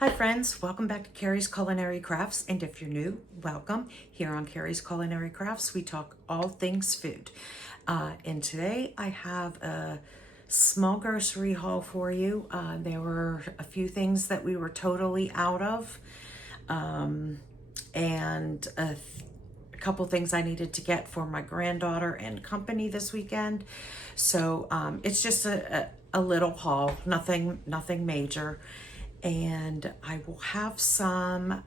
Hi friends, welcome back to Carrie's Culinary Crafts, and if you're new, welcome. Here on Carrie's Culinary Crafts, we talk all things food. And today I have a small grocery haul for you. There were a few things that we were totally out of, and a couple things I needed to get for my granddaughter and company this weekend. So it's just a little haul, nothing major. And I will have some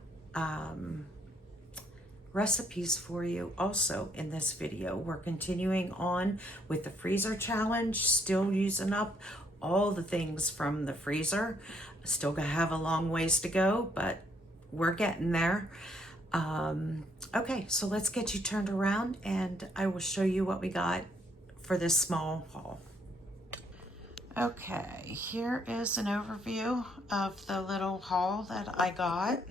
recipes for you also in this video. We're continuing on with the freezer challenge, still using up all the things from the freezer. Still gonna have a long ways to go, but we're getting there. Okay, so let's get you turned around and I will show you what we got for this small haul. Okay, here is an overview of the little haul that I got.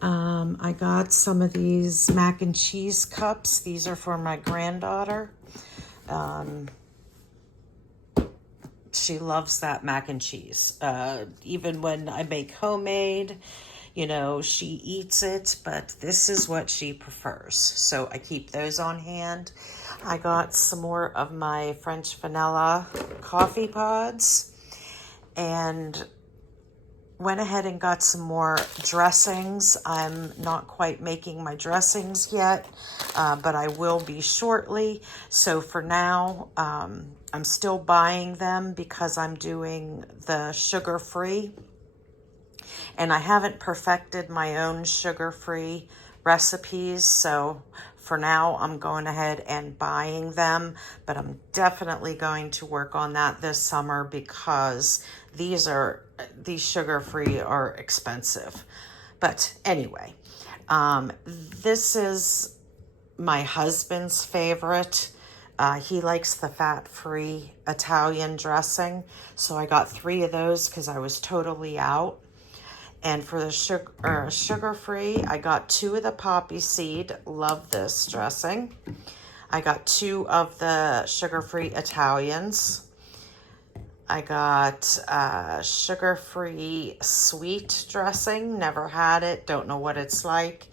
I got some of these mac and cheese cups. These are for my granddaughter. She loves that mac and cheese. Even when I make homemade, you know, she eats it, but this is what she prefers. So I keep those on hand. I got some more of my French vanilla coffee pods and went ahead and got some more dressings. I'm not quite making my dressings yet, but I will be shortly. So for now, I'm still buying them because I'm doing the sugar-free. And I haven't perfected my own sugar-free recipes, so for now I'm going ahead and buying them, but I'm definitely going to work on that this summer because these sugar-free are expensive. But anyway, this is my husband's favorite. He likes the fat-free Italian dressing, so I got 3 of those because I was totally out. And for the sugar-free, I got 2 of the poppy seed. Love this dressing. I got 2 of the sugar-free Italians. I got sugar-free sweet dressing. Never had it. Don't know what it's like.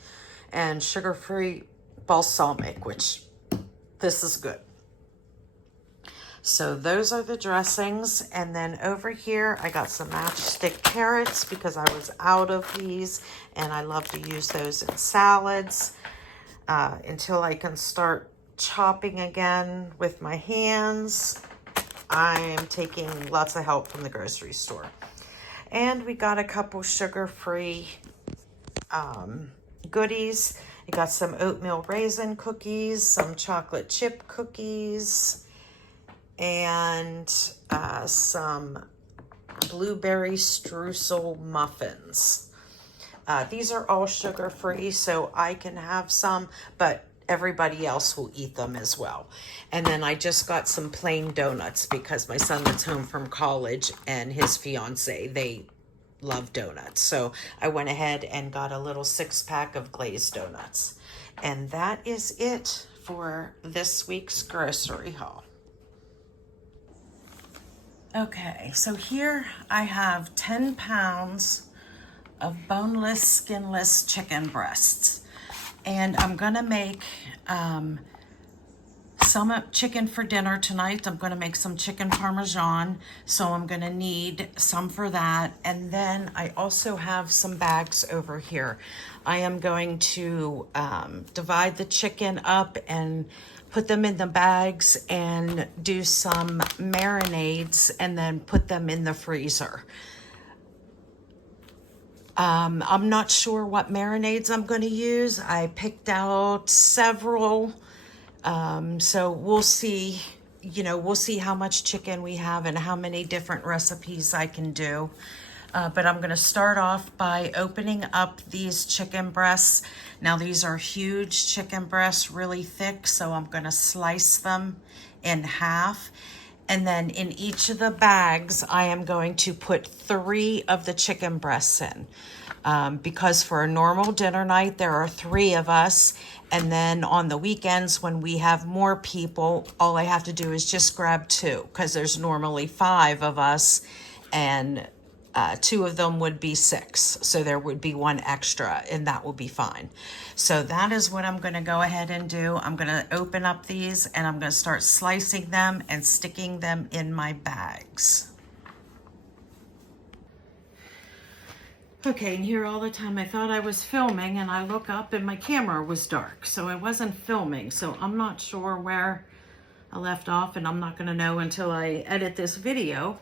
And sugar-free balsamic, which this is good. So those are the dressings. And then over here, I got some matchstick carrots because I was out of these and I love to use those in salads until I can start chopping again with my hands. I am taking lots of help from the grocery store. And we got a couple sugar-free goodies. I got some oatmeal raisin cookies, some chocolate chip cookies, and some blueberry streusel muffins. These are all sugar-free, so I can have some, but everybody else will eat them as well. And then I just got some plain donuts because my son gets home from college and his fiance, they love donuts. So I went ahead and got a little 6-pack of glazed donuts. And that is it for this week's grocery haul. Okay, so here I have 10 pounds of boneless, skinless chicken breasts. And I'm gonna make some chicken for dinner tonight. I'm gonna make some chicken parmesan, so I'm gonna need some for that. And then I also have some bags over here. I am going to divide the chicken up and put them in the bags and do some marinades and then put them in the freezer. I'm not sure what marinades I'm going to use. I picked out several, so we'll see, we'll see how much chicken we have and how many different recipes I can do. But I'm going to start off by opening up these chicken breasts. Now these are huge chicken breasts, really thick, so I'm going to slice them in half. And then in each of the bags, I am going to put 3 of the chicken breasts in. Because for a normal dinner night, there are 3 of us. And then on the weekends, when we have more people, all I have to do is just grab 2, because there's normally 5 of us. And 2 of them would be 6. So there would be 1 extra, and that will be fine. So that is what I'm going to go ahead and do. I'm going to open up these and I'm going to start slicing them and sticking them in my bags. Okay, and here all the time I thought I was filming, and I look up and my camera was dark, so I wasn't filming. So I'm not sure where I left off, and I'm not going to know until I edit this video.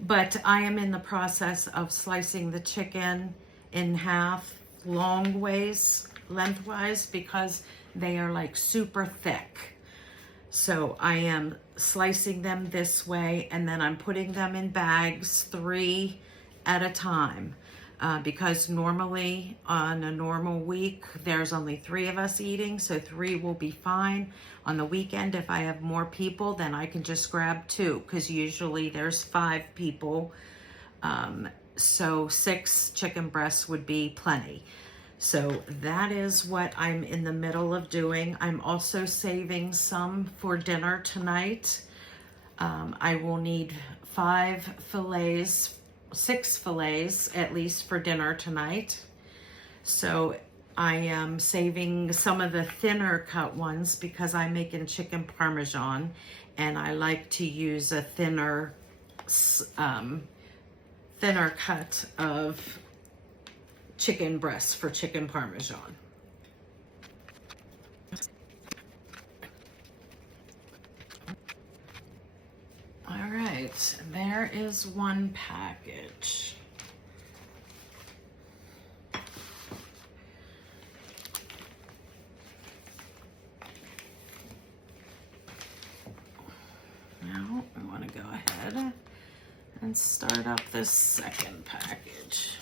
But I am in the process of slicing the chicken in half long ways, lengthwise, because they are like super thick. So I am slicing them this way, and then I'm putting them in bags 3 at a time. Because normally on a normal week, there's only 3 of us eating, so 3 will be fine. On the weekend, if I have more people, then I can just grab 2, because usually there's 5 people. So 6 chicken breasts would be plenty. So that is what I'm in the middle of doing. I'm also saving some for dinner tonight. I will need 6 fillets at least for dinner tonight. So I am saving some of the thinner cut ones because I'm making chicken parmesan, and I like to use a thinner cut of chicken breasts for chicken parmesan. All right, there is 1 package. Now I want to go ahead and start up this second package.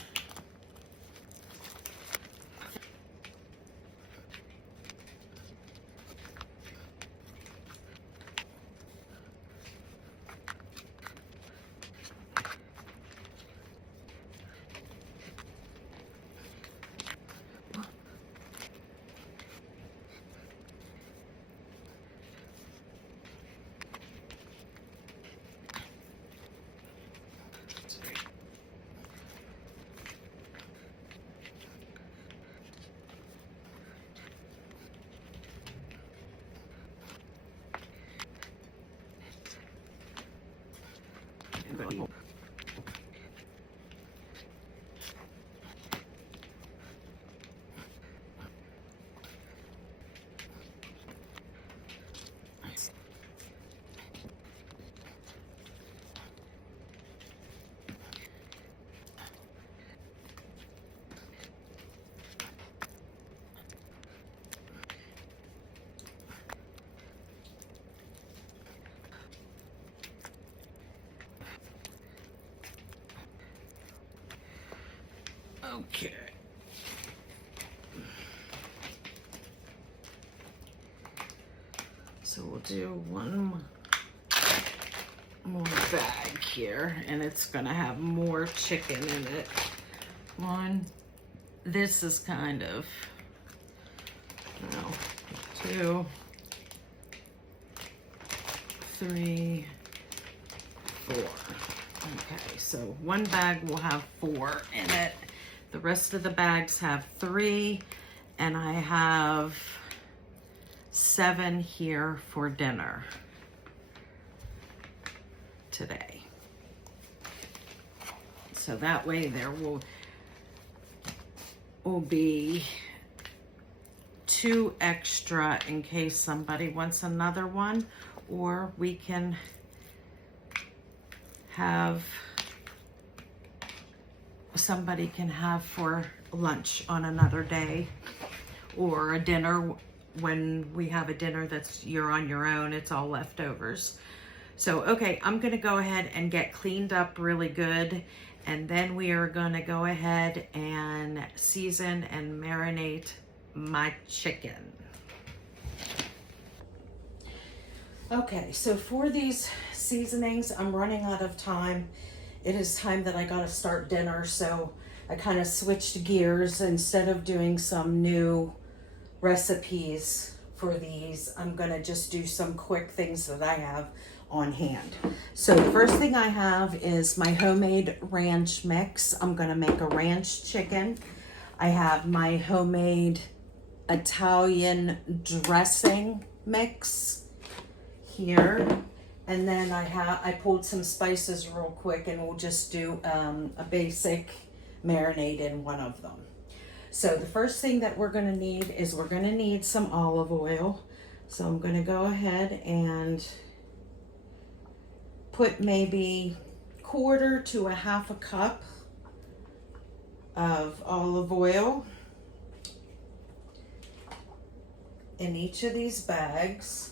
Okay. So we'll do 1 more bag here, and it's gonna have more chicken in it. 1, this is kind of, 2, 3, 4. Okay, so 1 bag will have 4 in it. The rest of the bags have 3, and I have 7 here for dinner today. So that way there will be 2 extra in case somebody wants another one, or we can have somebody can have for lunch on another day, or a dinner when we have a dinner that's you're on your own, it's all leftovers. So okay, I'm gonna go ahead and get cleaned up really good, and then we are gonna go ahead and season and marinate my chicken. Okay, so for these seasonings, I'm running out of time. It is time that I gotta start dinner, so I kind of switched gears. Instead of doing some new recipes for these, I'm gonna just do some quick things that I have on hand. So the first thing I have is my homemade ranch mix. I'm gonna make a ranch chicken. I have my homemade Italian dressing mix here. And then I pulled some spices real quick, and we'll just do a basic marinade in one of them. So the first thing that we're gonna need is we're gonna need some olive oil. So I'm gonna go ahead and put maybe 1/4 to 1/2 cup of olive oil in each of these bags.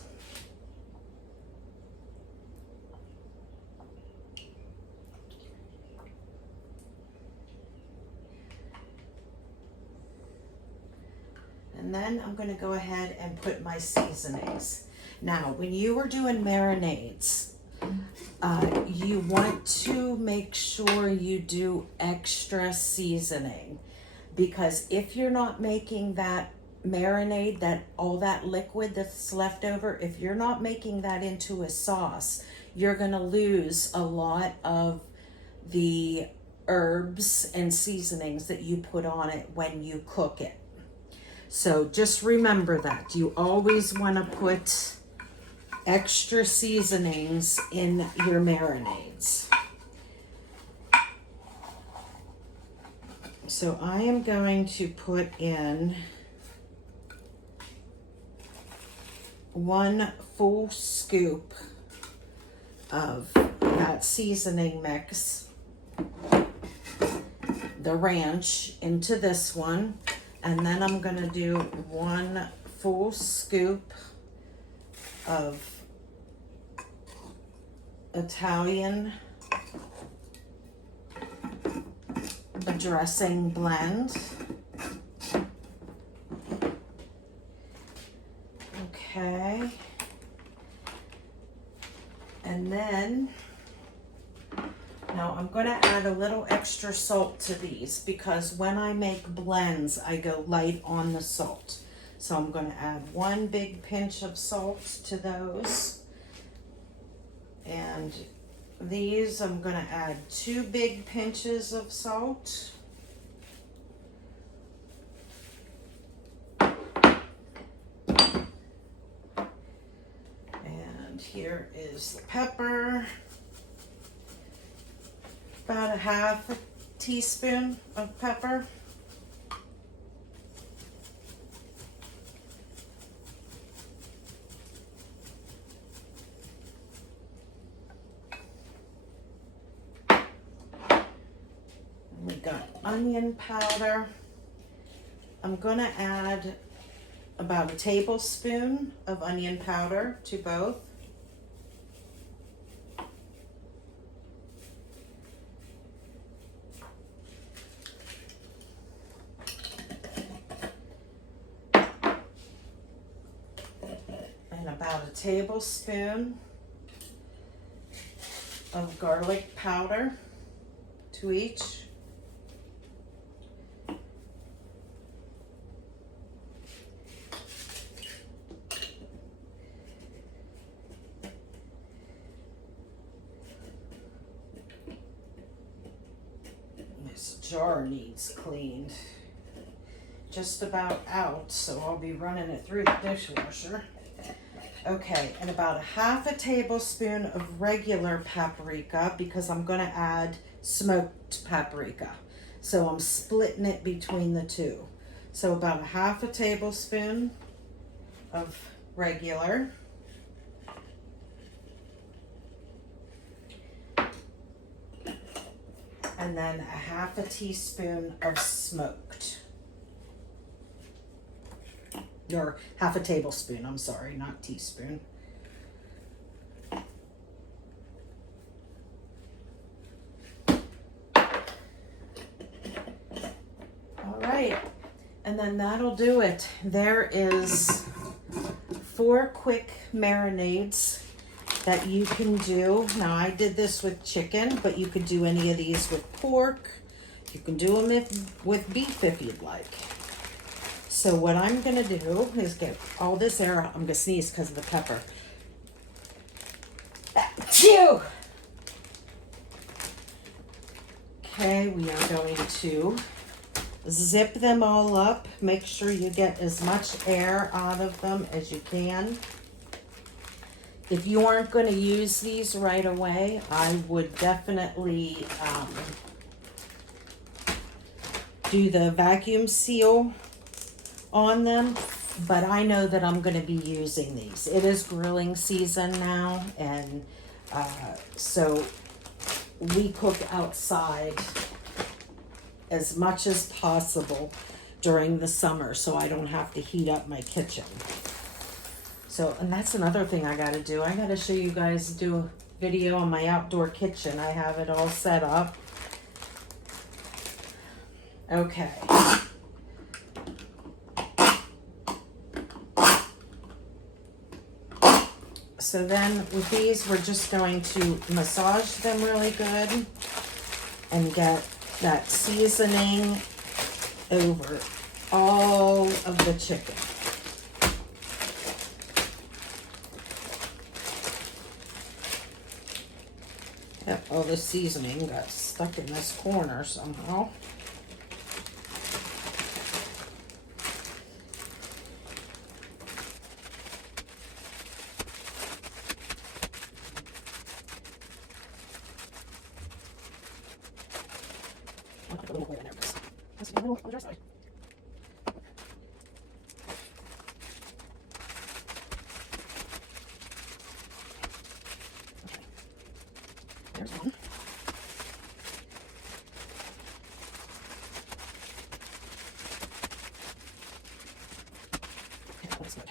And then I'm going to go ahead and put my seasonings. Now, when you are doing marinades, you want to make sure you do extra seasoning, because if you're not making that marinade, that all that liquid that's left over, if you're not making that into a sauce, you're going to lose a lot of the herbs and seasonings that you put on it when you cook it. So just remember that. You always want to put extra seasonings in your marinades. So I am going to put in 1 full scoop of that seasoning mix, the ranch, into this one. And then I'm gonna do 1 full scoop of Italian dressing blend. Okay. And then, now I'm going to add a little extra salt to these, because when I make blends, I go light on the salt. So I'm going to add 1 big pinch of salt to those. And these, I'm going to add 2 big pinches of salt. And here is the pepper. About 1/2 teaspoon of pepper. We got onion powder. I'm gonna add about 1 tablespoon of onion powder to both. And about 1 tablespoon of garlic powder to each. This jar needs cleaned. Just about out, so I'll be running it through the dishwasher. Okay, and about 1/2 tablespoon of regular paprika, because I'm going to add smoked paprika. So I'm splitting it between the two. So about 1/2 tablespoon of regular. And then 1/2 teaspoon of smoked. Or 1/2 tablespoon, I'm sorry, not teaspoon. All right, and then that'll do it. There is 4 quick marinades that you can do. Now I did this with chicken, but you could do any of these with pork. You can do them with beef if you'd like. So what I'm gonna do is get all this air out. I'm gonna sneeze because of the pepper. Phew! Okay, we are going to zip them all up. Make sure you get as much air out of them as you can. If you aren't going to use these right away, I would definitely do the vacuum seal on them, but I know that I'm going to be using these. It is grilling season now, and so we cook outside as much as possible during the summer so I don't have to heat up my kitchen. So, and that's another thing I got to do. I got to show you guys, do a video on my outdoor kitchen. I have it all set up. Okay. So then with these, we're just going to massage them really good and get that seasoning over all of the chicken. Yep, all the seasoning got stuck in this corner somehow. There's one. Yeah, that's good.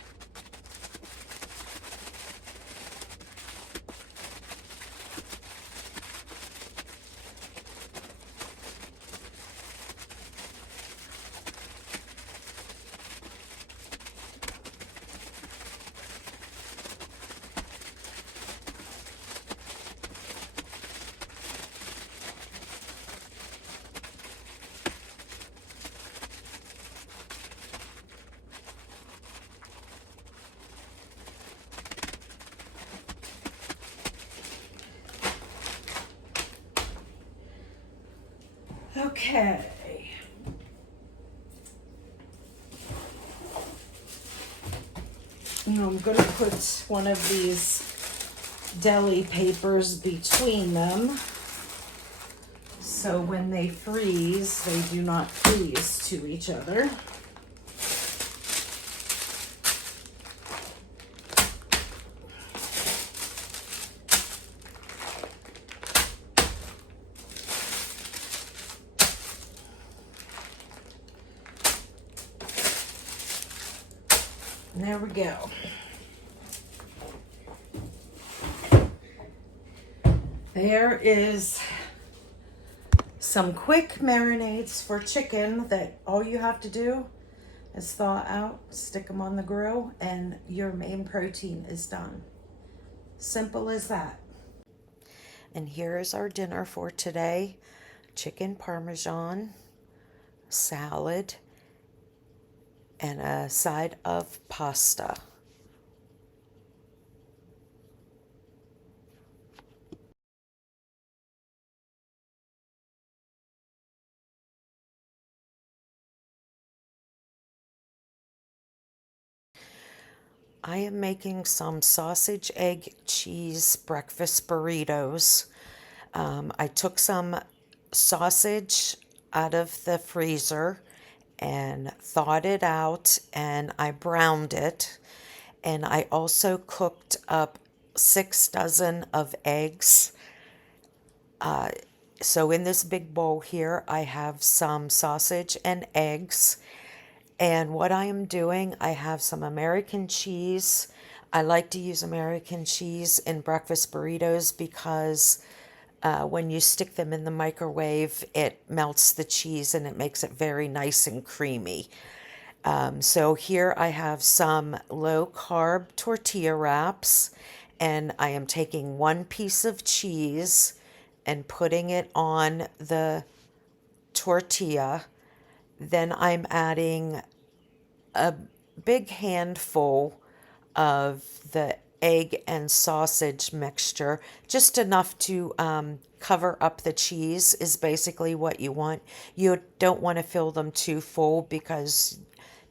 Okay. Now I'm going to put one of these deli papers between them so when they freeze, they do not freeze to each other. And there we go. There is some quick marinades for chicken that all you have to do is thaw out, stick them on the grill, and your main protein is done. Simple as that. And here is our dinner for today. Chicken parmesan, salad, and a side of pasta. I am making some sausage, egg, cheese breakfast burritos. I took some sausage out of the freezer and thawed it out, and I browned it. And I also cooked up 6 dozen of eggs. So in this big bowl here, I have some sausage and eggs. And what I am doing, I have some American cheese. I like to use American cheese in breakfast burritos because when you stick them in the microwave, it melts the cheese and it makes it very nice and creamy. So here I have some low carb tortilla wraps, and I am taking one piece of cheese and putting it on the tortilla. Then I'm adding a big handful of the egg and sausage mixture, just enough to cover up the cheese is basically what you want. You don't want to fill them too full because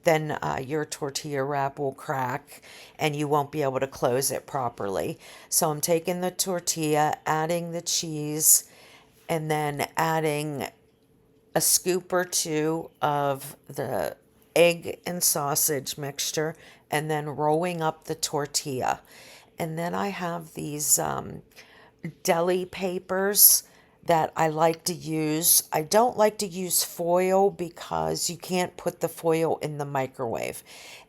then your tortilla wrap will crack and you won't be able to close it properly. So I'm taking the tortilla, adding the cheese, and then adding a scoop or two of the egg and sausage mixture, and then rolling up the tortilla. And then I have these deli papers that I like to use. I don't like to use foil because you can't put the foil in the microwave.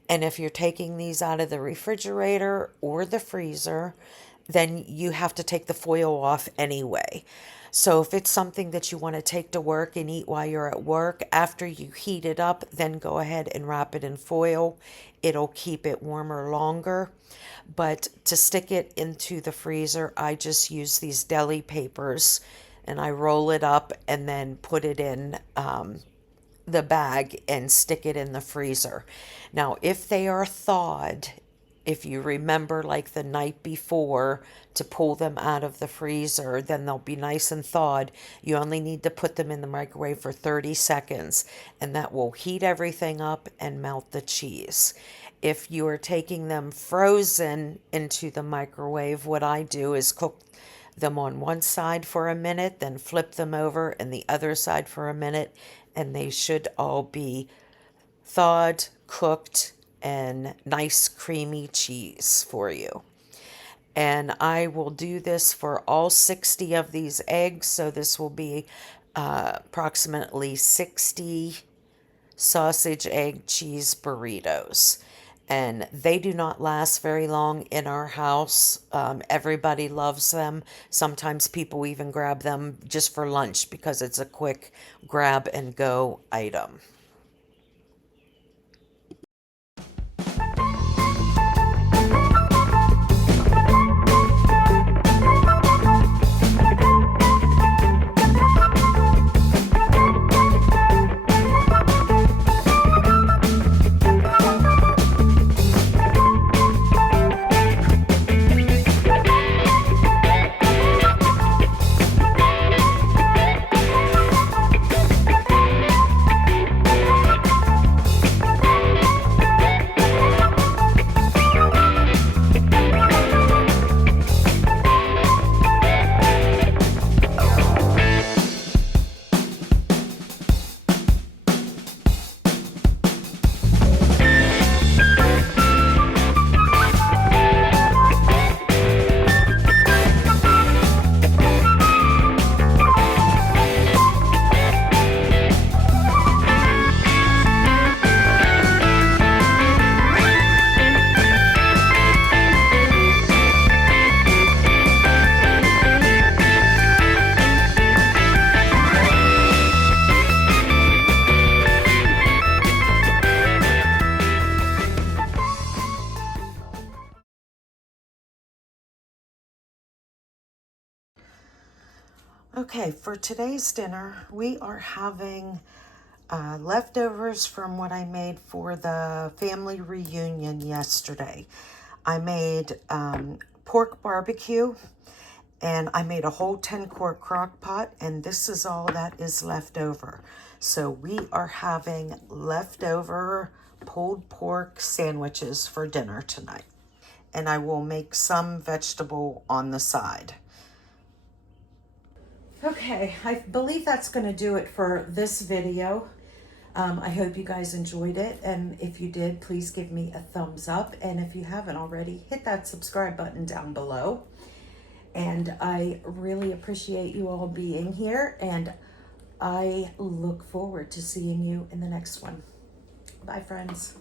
And if you're taking these out of the refrigerator or the freezer, then you have to take the foil off anyway. So if it's something that you want to take to work and eat while you're at work, after you heat it up, then go ahead and wrap it in foil. It'll keep it warmer longer. But to stick it into the freezer, I just use these deli papers and I roll it up and then put it in the bag and stick it in the freezer. Now, if they are thawed, if you remember like the night before to pull them out of the freezer, then they'll be nice and thawed. You only need to put them in the microwave for 30 seconds and that will heat everything up and melt the cheese. If you are taking them frozen into the microwave, what I do is cook them on one side for a minute, then flip them over and the other side for a minute, and they should all be thawed, cooked, and nice creamy cheese for you. And I will do this for all 60 of these eggs, so this will be approximately 60 sausage, egg, cheese burritos. And they do not last very long in our house. Everybody loves them. Sometimes people even grab them just for lunch because it's a quick grab and go item. Okay, for today's dinner, we are having leftovers from what I made for the family reunion yesterday. I made pork barbecue, and I made a whole 10-quart crock pot, and this is all that is left over. So we are having leftover pulled pork sandwiches for dinner tonight. And I will make some vegetable on the side. Okay, I believe that's going to do it for this video. I hope you guys enjoyed it, and if you did, please give me a thumbs up, and if you haven't already, hit that subscribe button down below. And I really appreciate you all being here, and I look forward to seeing you in the next one. Bye, friends.